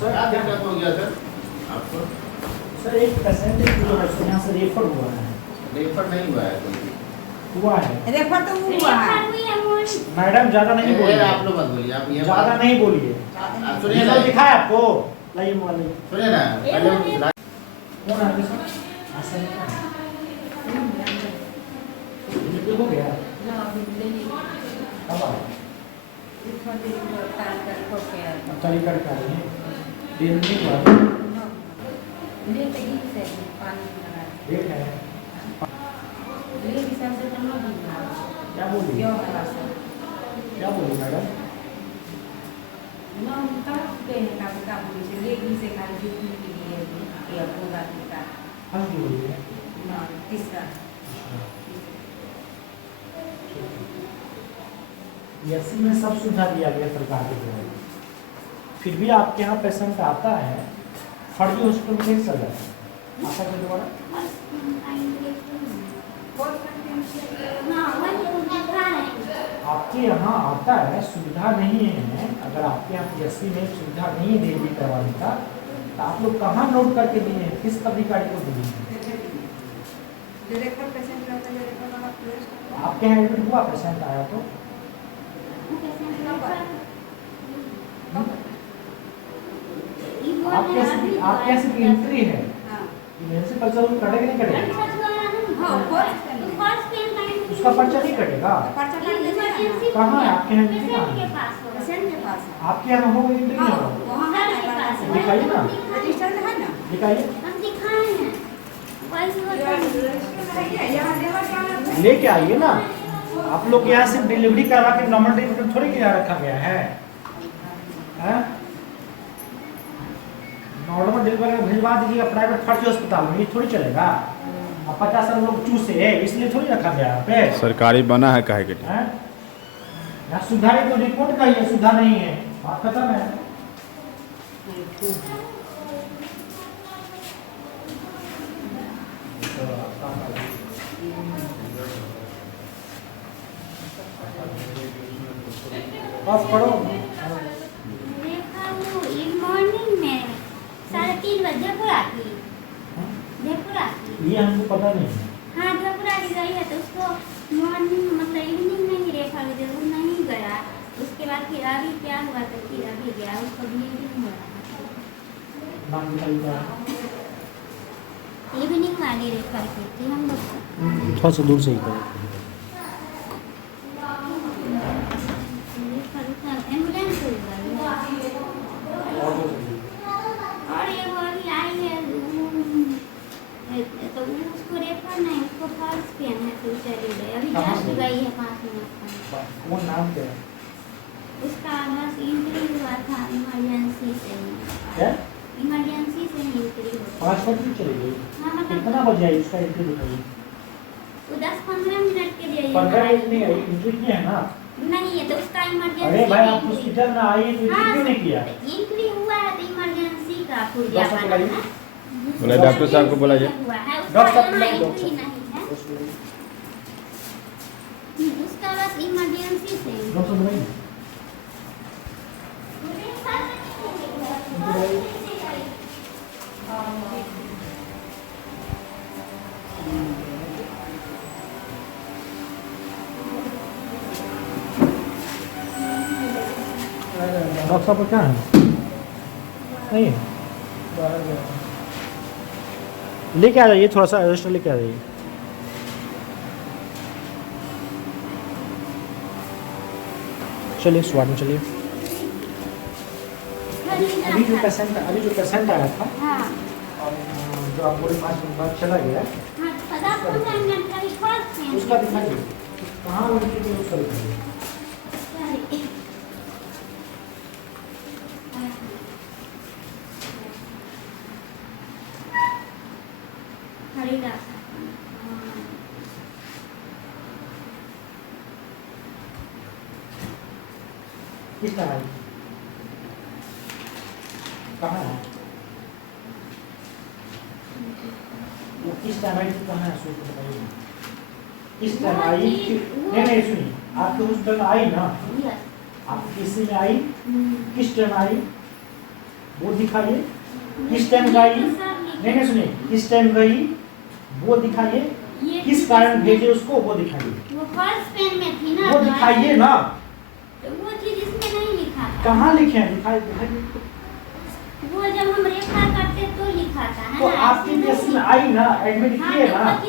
Sir क्या दिक्कत हो गया सर आपको? सर एक पेशेंट जो है यहाँ से रेफर हुआ है। रेफर नहीं हुआ है कोई? हुआ है रेफर तो हुआ है। मैडम, ज्यादा नहीं बोलिए। आप लोग मत बोलिए, आप ये ज्यादा नहीं बोलिए। सुनिए ना, दिखाए आपको, लाइए मोबाइल। सुनिए ना, पहले कौन है सर? हो गया कब आया? तरीका कर रही है दिन नहीं हुआ डेट है। क्या बोली मैडम? हम बोलिए यसी में सब सुविधा दिया गया सरकार के द्वारा, फिर भी आपके यहाँ पेशेंट आता है फर्जी हॉस्पिटल में कैसे चल जाता है आपका के द्वारा? आपके यहाँ आता है, सुविधा नहीं है। अगर आपके यहाँ पीएससी में सुविधा नहीं दे दी करवाने का, तो आप लोग कहाँ नोट करके दिए हैं? किस अधिकारी को दिए हैं? आपके यहाँ एडमिट हुआ पेशेंट आया तो आपके यहाँ सिर्फ एंट्री है, म्यूनिसिपल पर्चा कटेगा नहीं कटेगा? उसका पर्चा नहीं कटेगा। कहाँ है आपके यहाँ एंट्री? कहाँ है आपके यहाँ? हो एंट्री नहीं होगा, दिखाइए ना, दिखाइए, लेके आइए ना। आप लोग यहाँ से डिलीवरी करा के नॉर्मल डिलीवरी थोड़ी किया रखा गया है? नॉर्मल डिलीवरी भिजवा दीजिएगा प्राइवेट फर्जी अस्पताल में, ये थोड़ी चलेगा। अब 50 लोग चूसे है इसलिए थोड़ी रखा गया यहाँ पे। सरकारी बना है काहे के? यहाँ सुधार तो रिपोर्ट का ही है, सुधार नहीं है, बात खत्म है। बस पढ़ो। मॉर्निंग में 3:30 बजे जयपुर आती ये हमको पता नहीं है। हाँ जयपुर आ गई है तो उसको मॉर्निंग मतलब इवनिंग में ही रेफर जरूर नहीं गया। उसके बाद फिर अभी क्या हुआ तो फिर अभी गया, उसको ब्लीडिंग हो रहा नाम बताइएगा। इवनिंग वाली रेफर की थी हम लोग। थोड़ा सा दूर से ही करो। एम्बुलेंस हो गई और ये वो अभी आई है तो उसको रेफर नहीं, उसको फॉल्स पेन है तो चली गई, अभी जस्ट गई है 5 मिनट में। कौन नाम क्या है? उसका बस इंजरी हुआ था इमरजेंसी से ही। क्या? इमरजेंसी से ही इंजरी हुआ। 5 मिनट में चली गई? हाँ मतलब कितना बजे आई उसका एंट्री दिखाइए। वो 10-15 मिनट के लिए 15 मिनट नहीं आई, एंट्री किया है ना? नहीं है तो उसका इमरजेंसी। अरे भाई आप हॉस्पिटल में आइए तो एंट्री क्यों नहीं किया? इंजरी हुआ है तो इमरजेंसी का पुर्जा डॉक्टर बना है। बोला डॉक्टर साहब को बुलाइए। डॉक्टर साहब नहीं डॉक्टर है उसका बस इमरजेंसी से। डॉक्टर बुलाइए। डॉक्टर साहब क्या है? नहीं है, लेके आ जाइए, थोड़ा सा रजिस्टर लेके आ जाइए। चलिए स्वाद में चलिए। अभी जो पेशेंट आया था हाँ और जो आप बोले 5 मिनट बाद चला गया, हाँ 10-15 मिनट का ही फर्क है। उसका दिखाइए कहाँ उनकी थी, उसका दिखाइए। हरिदास किस तरह आई? कहाँ है वो? किस टाइम आई थी, कहाँ है? सोच बताइए। किस टाइम वो आई? चीज- वो- नहीं नहीं सुनिए, आपके हॉस्पिटल आई ना, यस। आप किसी में आई, हम्म। किस टाइम आई वो दिखाइए। किस टाइम गई? ये तो सब लिखे- नहीं नहीं सुनिए, किस टाइम गई वो दिखाइए। ये किस कारण भेजे उसको वो दिखाइए। वो फर्स्ट पेन में थी ना, वो दिखाइए ना। तो वो चीज इसमें नहीं लिखा था। कहाँ लिखे हैं? दिखाइए। वो जब हम रेफर करते तो लिखा था तो ना, आपकी ऐसे केस नहीं। में आई ना, एडमिट हाँ, किए तो ना,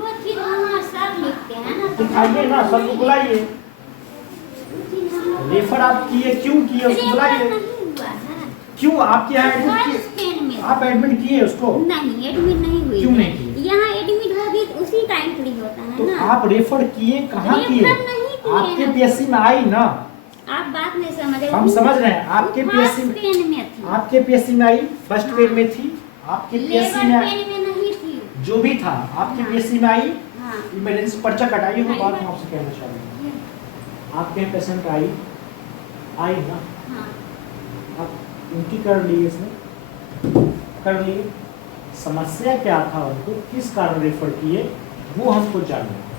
वो चीज वहाँ सब लिखते हैं ना, तो दिखाइए ना, सबको बुलाइए। वो चीज हम लोग- रेफर आप किए, क्यों किए उसको रेफर बुलाइए। नहीं हुआ ना। क्यों आपके यहाँ एडमिट फर्स्ट किए? पेन में आप एडमिट किए उसको? नहीं, एडमिट नहीं हुई। क्यों नहीं किए? यहाँ एडमिट होगी तो उसी टाइम फ्री होता है तो ना। आप रेफर किए, कहाँ रेफर किए? नहीं किए आपके हैं। पीएससी में आई ना, आप बात नहीं समझ रहे। हम समझ रहे हैं। आपके पीएससी फर्स्ट पेन में थी, आपके पीएससी में आई, फर्स्ट पेन में थी। आपके पीएससी लेबर में पेन में नहीं थी। जो भी था आपके पीएससी में आई। हाँ, इमरजेंसी पर्चा कटाई हो, हाँ, बात हम आपसे कहना चाह रहे हैं। आपके पेशेंट आई ना, हाँ। आप उनकी कर ली, इसमें कर ली। समस्या क्या था, उनको किस कारण रेफर किए वो हमको जानना है।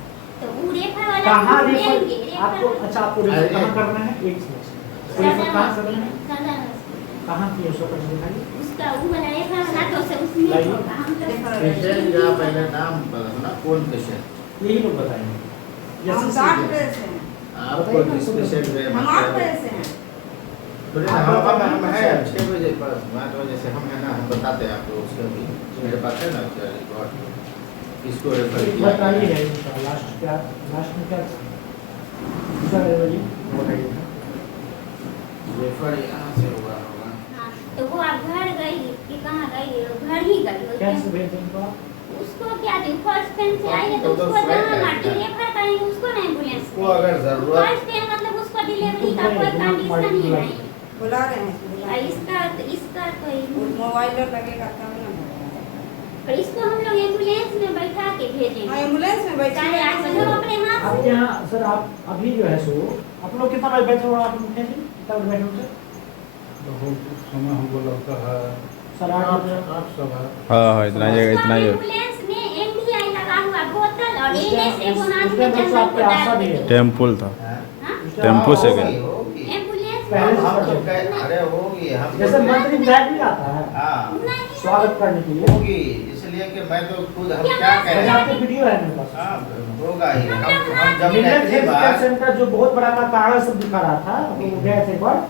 तो वो रेफर वाला कहाँ हम रेफर देंगे, आपको? अच्छा, आपको रेफर कहाँ करना है? एक मिनट, रेफर कहाँ करना है? सदर हॉस्पिटल। कहाँ की उसको कर दिखाइए। उसका वो वाला रेफर वाला तो उसे उसमें लाइए। होगा, हम तो पेशेंट का पहले नाम बताना, कौन पेशेंट? यही लोग बताएंगे। हम जैसे 60 सीधे। पे से हैं। आपको किस पेशेंट में हम 8 पे से हैं। हम है 6 बजे पर 8 बजे से हम है ना, हम बताते हैं आपको। उसका भी मेरे पास है ना उसका रिकॉर्ड, इसको रेफर किया बताइए है लास्ट क्या, लास्ट में क्या दूसरा बताइए, बताइए। रेफर यहाँ से हुआ होगा। हाँ, तो वो आप घर गई कि कहाँ गई? घर ही गई कैसे होगी। भेज देंगे आप? उसको क्या दी? फर्स्ट पेन से आई है तो तो उसको फ्लाइट जहाँ है मार्टी क्या? रेफर करेंगे, उसको नहीं एम्बुलेंस उसको अगर जरूरत फर्स्ट पेन मतलब उसको डिलीवरी का तो कोई नहीं, कंडीशन ही बुला- नहीं। बुला रहे हैं, बुला रहे हैं। इसका कोई वो मोबाइल लगेगा तब ना। और इसको हम लोग एम्बुलेंस में बैठा के हाँ, भेजेंगे। एम्बुलेंस में बैठे चाहे आप हैं। जो अपने हाथ आपके से यहाँ सर, आप अभी जो है सो आप लोग कितना बजे बैठे हो? आप लोग कैसे कितना बजे बैठे हो सर? समय हमको लगता है सर 8 बजे। 8 समय। हाँ इतना ही है, इतना ही है। एम्बुलेंस में एमडीआई लगा हुआ बोतल और उसके- एनएस एगो नाम उसके के अंदर तो आपके चंदन आशा को भी है। डाल टेम्पुल था, हाँ? टेम्पो से गए। होगी, होगी। एम्बुलेंस पहले में हम तो कह अरे होगी, हम जैसे तो मंत्री विधायक भी आता है हाँ नहीं स्वागत करने के लिए। होगी, इसलिए कि मैं तो खुद हम क्या क्या बात कह वैसे रहे हैं। आपको वीडियो है मेरे पास। हाँ होगा ही। हम जब मिलत पहली हेल्थ बार केयर सेंटर जो बहुत बड़ा का कागज सब दिखा रहा था, वो गए थे एक बार,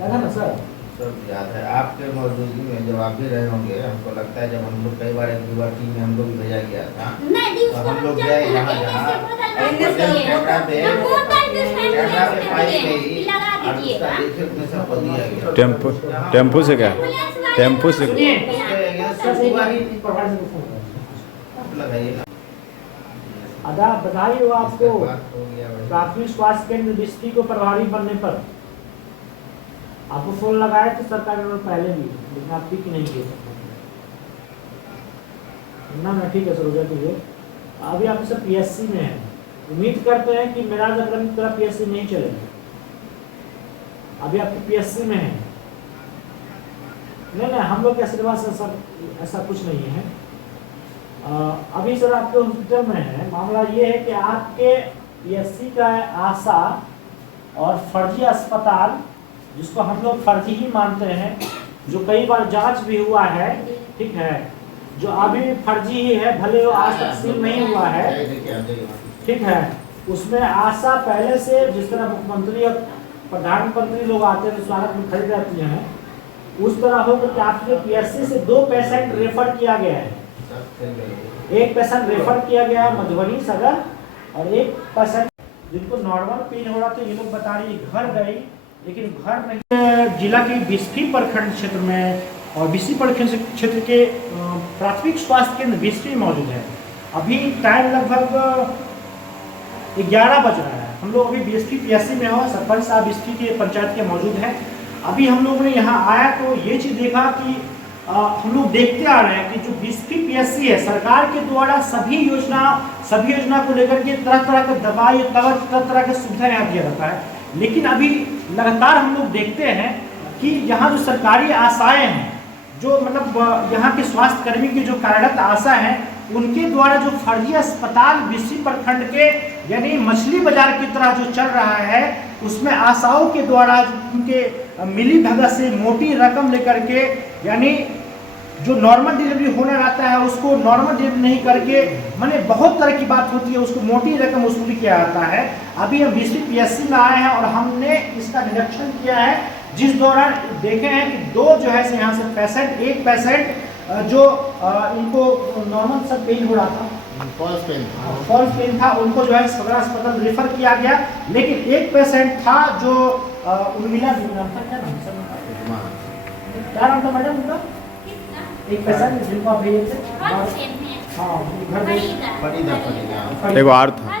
याद है ना सर? सब याद है आपके मौजूदगी में, जब आप भी रहे होंगे। हमको लगता है जब हम लोग कई बार 1-2 बार टीम में हम लोग भी भेजा गया था। नहीं दी उसको हम लोग जब गए एनएस जहाँ से जहाँ बोतल एनएस मांग से के कैमरा पे हम बोतल भी कैमरा एम्बुलेंस पे में पाई दिए, गई लगा और उसका दीजिएगा। देखिए उसमें सबको दिया गया। टेम्पो टेम्पो से गया, एम्बुलेंस वाले टेम्पो से सुनिए, उसके अगेंस्ट सर एक हुआ बार ही प्रभार जी को फोन करो। आप लगाइए ना। अदा बधाई हो आपको। इसका बात हो गया भाई। प्राथमिक स्वास्थ्य केंद्र बिस्ती को प्रभारी बनने पर आपको फोन लगाया था सरकार ने पहले भी, लेकिन आप पिक नहीं किए। ना ठीक है सर, हो जाए। अभी आप सब पीएससी में है, उम्मीद करते हैं कि मेरा अगर की तरह पीएससी नहीं चलेगा। अभी आपकी पीएससी में है। नहीं हम लोग के आशीर्वाद से सर ऐसा कुछ नहीं है। अभी सर आपके हॉस्पिटल में है। मामला ये है कि आपके पीएससी का आशा और फर्जी अस्पताल, जिसको हम लोग फर्जी ही मानते हैं, जो कई बार जांच भी हुआ है, ठीक है, जो अभी फर्जी ही है, भले वो आज तक सील नहीं हुआ है, ठीक है, उसमें आशा पहले से जिस तरह मुख्यमंत्री और प्रधानमंत्री लोग आते हैं स्वागत में खड़ी रहती हैं, उस तरह हो कि आपके पीएससी से 2 पेशेंट रेफर किया गया है। एक पेशेंट रेफर किया गया है मधुबनी सदर, और एक पेशेंट जिनको नॉर्मल पेन हो रहा था, ये लोग बता रही घर गई, लेकिन घर नहीं। जिला के बिस्फी प्रखंड क्षेत्र में और बिस्फी प्रखंड क्षेत्र के प्राथमिक स्वास्थ्य केंद्र बिस्फी मौजूद है। अभी टाइम लगभग 11 बज रहा है। हम लोग अभी बिस्फी पीएससी में हो, सरपंच साहब बिस्फी के पंचायत के मौजूद हैं। अभी हम लोग ने यहाँ आया तो ये चीज़ देखा कि हम लोग देखते आ रहे हैं कि जो बिस्फी पीएससी है, सरकार के द्वारा सभी योजना को लेकर के तरह तरह के दवाई, तरह तरह के सुविधा यहाँ दिया जाता है। लेकिन अभी लगातार हम लोग देखते हैं कि यहाँ जो सरकारी आशाएं हैं, जो मतलब यहाँ के स्वास्थ्य कर्मी की जो कार्यरत आशा है, उनके द्वारा जो फर्जी अस्पताल बिस्सी प्रखंड के यानी मछली बाजार की तरह जो चल रहा है, उसमें आशाओं के द्वारा उनके मिली भगत से मोटी रकम लेकर के, यानी जो नॉर्मल डिलीवरी होना रहता है उसको नॉर्मल डिलीवरी नहीं करके, माने बहुत तरह की बात होती है, उसको मोटी रकम वसूली किया जाता है। अभी हम बिस्सी पीएससी में आए हैं और हमने इसका निरीक्षण किया है, जिस दौरान देखे हैं कि दो जो है यहाँ से पेशेंट, एक पेशेंट जो इनको नॉर्मल सब पेन हो रहा था, फॉल्स पेन था, उनको जो है सदर अस्पताल रेफर किया गया। लेकिन एक पेशेंट था जो उर्मिला नाम था, क्या नाम था मैडम उनका? एक पेशेंट जिनको आप भेजे थे, हाँ घर में एगो और था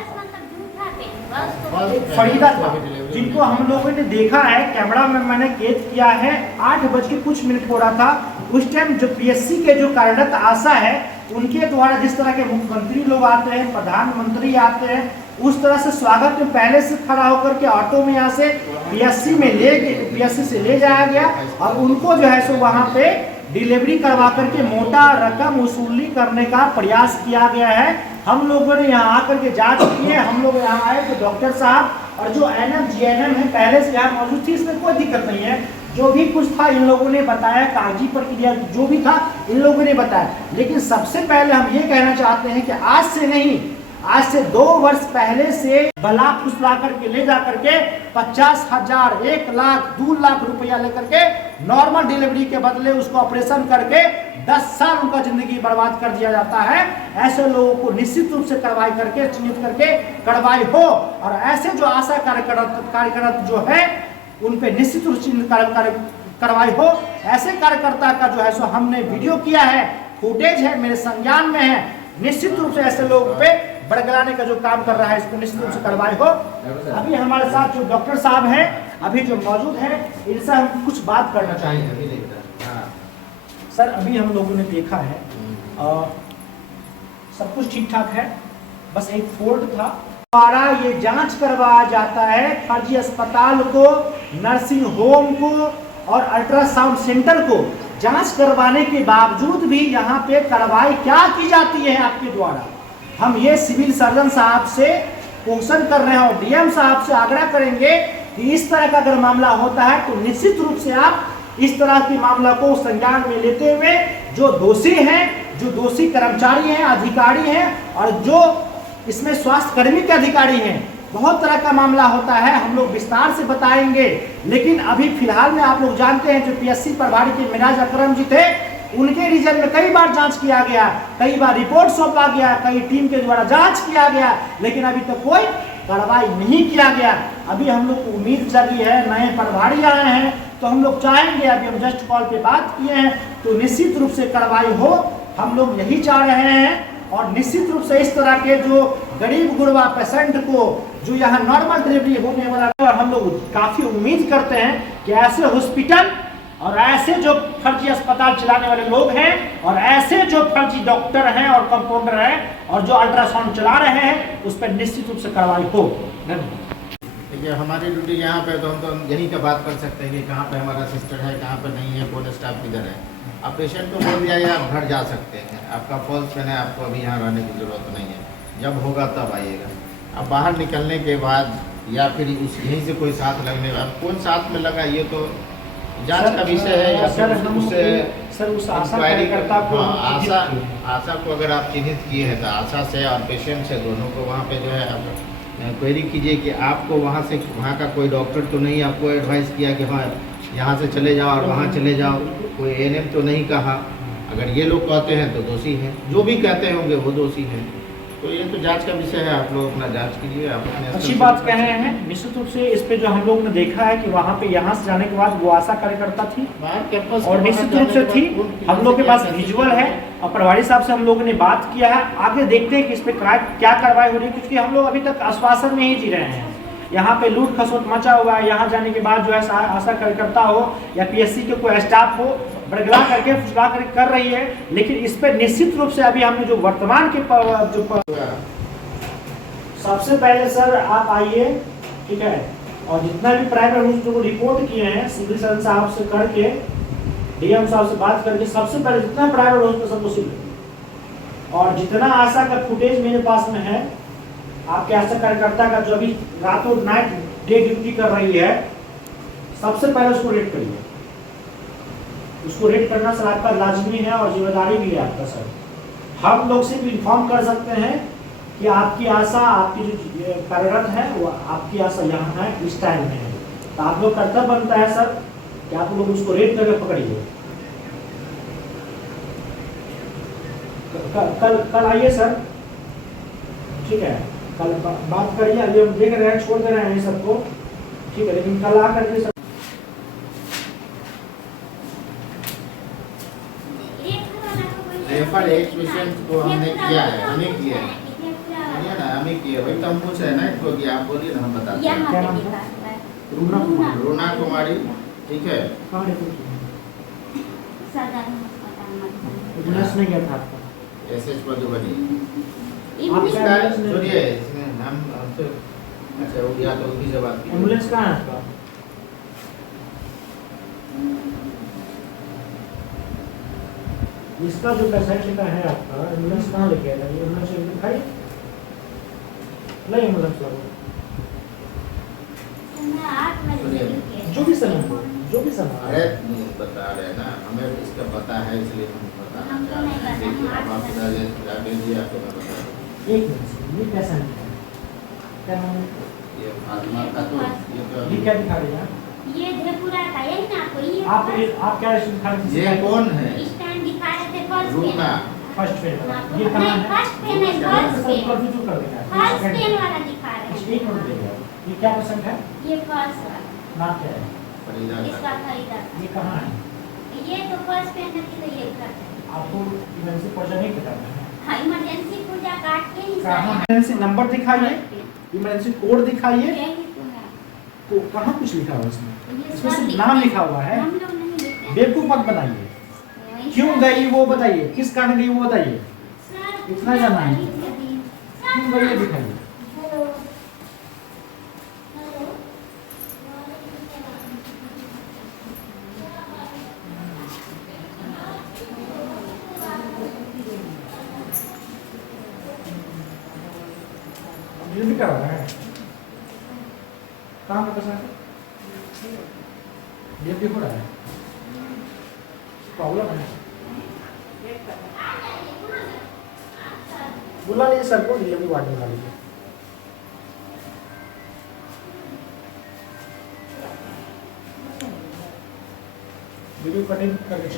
फरीदा था, जिनको हम लोगों ने देखा है, कैमरा में मैंने कैद किया है, 8:00 हो रहा था उस टाइम। जो पीएससी के जो कार्यरत आशा है उनके द्वारा जिस तरह के मुख्यमंत्री लोग आते हैं, प्रधानमंत्री आते हैं, उस तरह से स्वागत में पहले से खड़ा होकर के ऑटो में यहाँ से पीएससी से ले जाया गया और उनको जो है सो वहाँ पे डिलीवरी करवा करके मोटा रकम वसूली करने का प्रयास किया गया है। हम लोगों ने यहाँ आकर के जांच की है, हम लोग यहाँ आए तो डॉक्टर साहब और जो एनएम जीएनएम है पहले से यहाँ मौजूद थी, इसमें कोई दिक्कत नहीं है। जो भी कुछ था इन लोगों ने बताया, कागजी प्रक्रिया जो भी था इन लोगों ने बताया। लेकिन सबसे पहले हम ये कहना चाहते हैं कि आज से नहीं, आज से 2 वर्ष पहले से बला फुसला करके ले जा करके 50,000, 1 लाख, 2 लाख रुपया लेकर के नॉर्मल डिलीवरी के बदले उसको ऑपरेशन करके 10 साल उनका जिंदगी बर्बाद कर दिया जाता है। ऐसे लोगों को निश्चित रूप से कार्रवाई करके, चिन्हित करके कार्रवाई हो और ऐसे जो आशा कार्यकर्ता जो है उन पे निश्चित रूप से कार्रवाई हो। ऐसे कार्यकर्ता का जो है सो हमने वीडियो किया है, फुटेज है, मेरे संज्ञान में है। निश्चित रूप से ऐसे लोगों पे बड़गलाने का जो काम कर रहा है, इसको निश्चित रूप से कार्रवाई हो। अभी हमारे साथ जो डॉक्टर साहब हैं अभी जो मौजूद हैं, इनसे हम कुछ बात करना चाहेंगे। सर अभी हम लोगों ने देखा है सब कुछ ठीक ठाक है, बस एक फोल्ड था। द्वारा ये जांच करवाया जाता है फर्जी अस्पताल को, नर्सिंग होम को और अल्ट्रासाउंड सेंटर को जांच करवाने के बावजूद भी यहाँ पे कार्रवाई क्या की जाती है आपके द्वारा। हम ये सिविल सर्जन साहब से क्वेश्चन कर रहे हैं और डीएम साहब से आग्रह करेंगे कि इस तरह का अगर मामला होता है तो निश्चित रूप से आप इस तरह के मामला को संज्ञान में लेते हुए जो दोषी हैं, जो दोषी कर्मचारी हैं, अधिकारी हैं और जो इसमें स्वास्थ्य कर्मी के अधिकारी हैं, बहुत तरह का मामला होता है, हम लोग विस्तार से बताएंगे। लेकिन अभी फिलहाल में आप लोग जानते हैं जो पीएससी प्रभारी के मिराज अकरम जी थे, उनके रीजन में कई बार जांच किया गया, कई बार रिपोर्ट सौंपा गया, कई टीम के द्वारा जांच किया गया, लेकिन अभी तक कोई कार्रवाई नहीं किया गया। अभी हम लोग को उम्मीद जगी है, नए प्रभारी आए हैं तो हम लोग चाहेंगे, अभी हम जस्ट कॉल पे बात किए हैं तो निश्चित रूप से कार्रवाई हो, हम लोग यही चाह रहे हैं। और निश्चित रूप से इस तरह के जो गरीब गुरबा पेशेंट को जो यहाँ नॉर्मल डिलीवरी होने वाला है, और हम लोग काफ़ी उम्मीद करते हैं कि ऐसे हॉस्पिटल और ऐसे जो फर्जी अस्पताल चलाने वाले लोग हैं और ऐसे जो फर्जी डॉक्टर हैं और कंपाउंडर हैं और जो अल्ट्रासाउंड चला रहे हैं उस पर निश्चित रूप से कार्रवाई हो। देखिए हमारी ड्यूटी यहाँ पे तो हम तो यही का बात कर सकते हैं कि कहाँ पे हमारा सिस्टर है, कहाँ पे नहीं है, कौन स्टाफ किधर है। आप पेशेंट को बोल दिया या आप घर जा सकते हैं, आपका फॉल्स पेन है, आपको अभी यहाँ रहने की ज़रूरत नहीं है, जब होगा तब आइएगा। अब बाहर निकलने के बाद या फिर उस यहीं से कोई साथ लगने वाला, कौन साथ में लगा ये तो जांच का विषय है या फिर उससे इंक्वायरी करता को। आशा को अगर आप चिन्हित किए हैं तो आशा से और पेशेंट से दोनों को वहाँ पे जो है आप क्वेरी कीजिए कि आपको वहाँ से, वहाँ का कोई डॉक्टर तो नहीं आपको एडवाइस किया कि हाँ यहाँ से चले जाओ और वहाँ चले जाओ, कोई एएनएम तो नहीं कहा। अगर ये लोग कहते हैं तो दोषी हैं, जो भी कहते होंगे वो दोषी हैं। तो ये तो जांच का विषय है, आप लोग अपना जांच कीजिए। आप अपने अच्छी बात कह रहे हैं। निश्चित रूप से इस पे जो हम लोग ने देखा है कि वहाँ पे यहाँ से जाने के बाद वो आशा कार्यकर्ता थी और निश्चित रूप से थी, हम लोग के पास विजुअल है और प्रभारी साहब से हम लोगों ने बात किया है। आगे देखते हैं कि इस पे क्या कार्रवाई हो रही है, क्योंकि हम लोग अभी तक आश्वासन में ही जी रहे हैं। यहाँ पे लूट खसोट मचा हुआ है, यहाँ जाने के बाद जो है आशा कार्यकर्ता हो या पीएससी के कोई स्टाफ हो बड़गला करके फुसला करके कर रही है। लेकिन इस पर निश्चित रूप से अभी हमने जो वर्तमान के सबसे पहले सर आप आइए, ठीक है, और जितना भी प्राइवेट हॉस्पिटल को रिपोर्ट किए हैं सिविल सर्जन साहब से करके, डीएम साहब से बात करके, सबसे पहले जितना प्राइवेट हॉस्पिटल सबको सिविल और जितना आशा का फुटेज मेरे पास में है, आपके आशा कार्यकर्ता का जो अभी रातों नाइट डे ड्यूटी कर रही है, सबसे पहले उसको रेड करिए। उसको रेड करना सर आपका लाजमी है और जिम्मेदारी भी है आपका सर। हम लोग सिर्फ इन्फॉर्म कर सकते हैं कि आपकी आशा, आपकी जो कार्यरत है वो आपकी आशा यहाँ है, इस टाइम में है। तो आप लोग कर्तव्य बनता है सर कि आप लोग उसको रेड करके पकड़िए। कल आइए सर, ठीक है, कल बात करिए। अभी हम देख रहे हैं, छोड़ दे रहे हैं सबको, ठीक है, लेकिन कल आकर के सब रेफर एक पेशेंट को हमने किया है, हमें किया है, सुनिए ना, हमें किया वही तो हम पूछ रहे हैं ना इसको कि आप बोलिए ना, हम बताते हैं। क्या नाम था? रूना कुमारी, ठीक है। कहाँ रेफर किया? एम्बुलेंस नहीं गया था आपका? एसएच मधुबनी। आप इसका सुनिए, इसमें हम हमसे अच्छा हो गया तो उसी से बात की। एम्बुलेंस कहाँ है आपका? इसका जो पेशेंट का है आपका, एम्बुलेंस कहाँ लेके आया? ये एम्बुलेंस दिखाई नहीं, एम्बुलेंस लगो जो भी समय हो, जो भी समय अरे नहीं बता रहे ना, हमें इसका पता है इसलिए हम बताना चाहते हैं। देखिए अब आप जाके दिए आपको मैं बता दूँ। एक मिनट, ये पेशेंट है क्या नाम है? ये फातिमा का तो ये क्या दिखा रही है? ये धेपुरा का, यही ना आपको ये आप क्या दिखा रही ये कौन है? स्टैंड दिखा रहे थे फर्स्ट रूना। फर्स्ट पेन वाला, ये ये कहाँ है? फर्स्ट पेन है, फर्स्ट पेन कंफ्यूज कर देगा। फर्स्ट पेन वाला दिखा रहे हैं। एक मिनट देगा। ये क्या पेशेंट है? ये फर्स्ट वाला, नाम क्या है? फरीदा इसका खरीदा था। ये कहाँ है? ये तो फर्स्ट पेन है, तो ये कर आपको इमरजेंसी पर्चा नहीं कटाना है? हाँ, इमरजेंसी पूजा काट के ही कहाँ? इमरजेंसी नंबर दिखाइए, इमरजेंसी कोड दिखाइए। यही तो है। तो कहाँ कुछ लिखा हुआ है इसमें? ये इसमें सब सिर्फ लिखते नाम हैं। लिखा हुआ है। हम लोग नहीं लिखते हैं। बेवकूफ मत बनाइए। वही क्यों सब- गई वो बताइए, किस कारण गई वो बताइए। सर, इतना जाना है। सर, क्यों गई ये दिखाइए। हेलो। हेलो। ये भी करा है। कहाँ का पेशेंट है? ये भी हो रहा है, प्रॉब्लम है। बुला लीजिए सर को, ये भी वार्ड में बुला लीजिए। वीडियो कटिंग करके